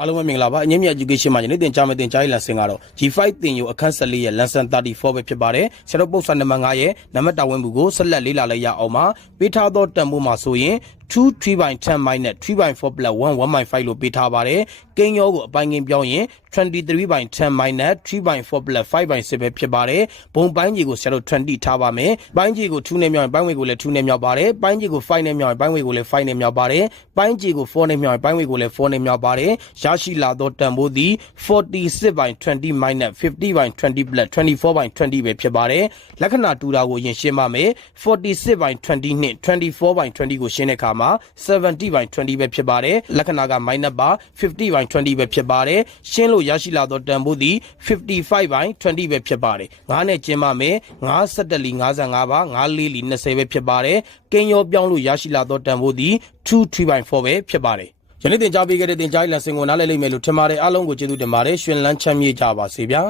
အားလုံးပဲမင်္ဂလာပါအငြင်းမြတ် education မှာယနေ့သင်ကြားမယ့်သင်ကြားရေး lesson ကတော့ G5 သင်ယူအခန်း14ရဲ့ lesson 34ပဲဖြစ်ပါတယ်ဆရာတို့ပုဒ်စာနံပါတ်5ရဲ့နံပါတ်တာဝန်မှုကိုဆက်လက်လေ့လာလိုက်ရအောင်ပါပေးထားသောတန်ဖိုးမှာဆိုရင်2 3/10 minus 3/4 plus 1 1/5 လို့ပေးထားပါတယ်ကိန်းရောကိုအပိုင်းကိန်းပြောင်းရင် 23/10 minus 3/4 plus 5/6 ပဲဖြစ်ပါတယ်ဘုံပိုင်းကြီးကိုဆရာတို့20ထားပါမယ်ပိုင်းကြီးကို2နဲ့မြောက်ရင်ပိုင်းဝေကိုလည်း2နဲ့မြောက်ပါတယ်ပိုင်းကြီးကို5နဲ့မြောက်ရင်ပိုင်းဝေကိုလည်း5နဲ့မြောက်ပါတယ်ပိုင်းကြီးကို4နဲ့မြောက်ရင်ပိုင်းဝေကိုလည်း4နဲ့မြောက်ပါတယ်ရရှိလာသောတန်ဖိုးသည် 46/20 minus 50/20 plus 24/20 ပဲဖြစ်ပါတယ်လက္ခဏာတူတာကိုရင်ရှင်းပါမယ် 46/20 နဲ့ 24/20 ကိုရှင်းတဲ့အခါမှာ 70/20 ပဲဖြစ်ပါတယ်လက္ခဏာက minus ပါ 50/20 ပဲဖြစ်ပါတယ်ရှင်းလို့ရရှိလာသောတန်ဖိုးသည် 55/20 ပဲဖြစ်ပါတယ်9နဲ့ကျင်းပါမယ်9 17လီ55ပါ9 4လီ20ပဲဖြစ်ပါတယ်ကိန်းရောပြောင်းလို့ရရှိလာသောတန်ဖိုးသည် 2 3/4 ပဲဖြစ်ပါတယ်ယနေ့သင်ကြားပေးခဲ့တဲ့သင်ကြားရေး lesson ကိုနားလည်လိမ့်မယ်လို့ထင်ပါတယ်အားလုံးကိုကျေးဇူးတင်ပါတယ်ရှင်လန်းချမ်းမြေ့ကြပါစေဗျာ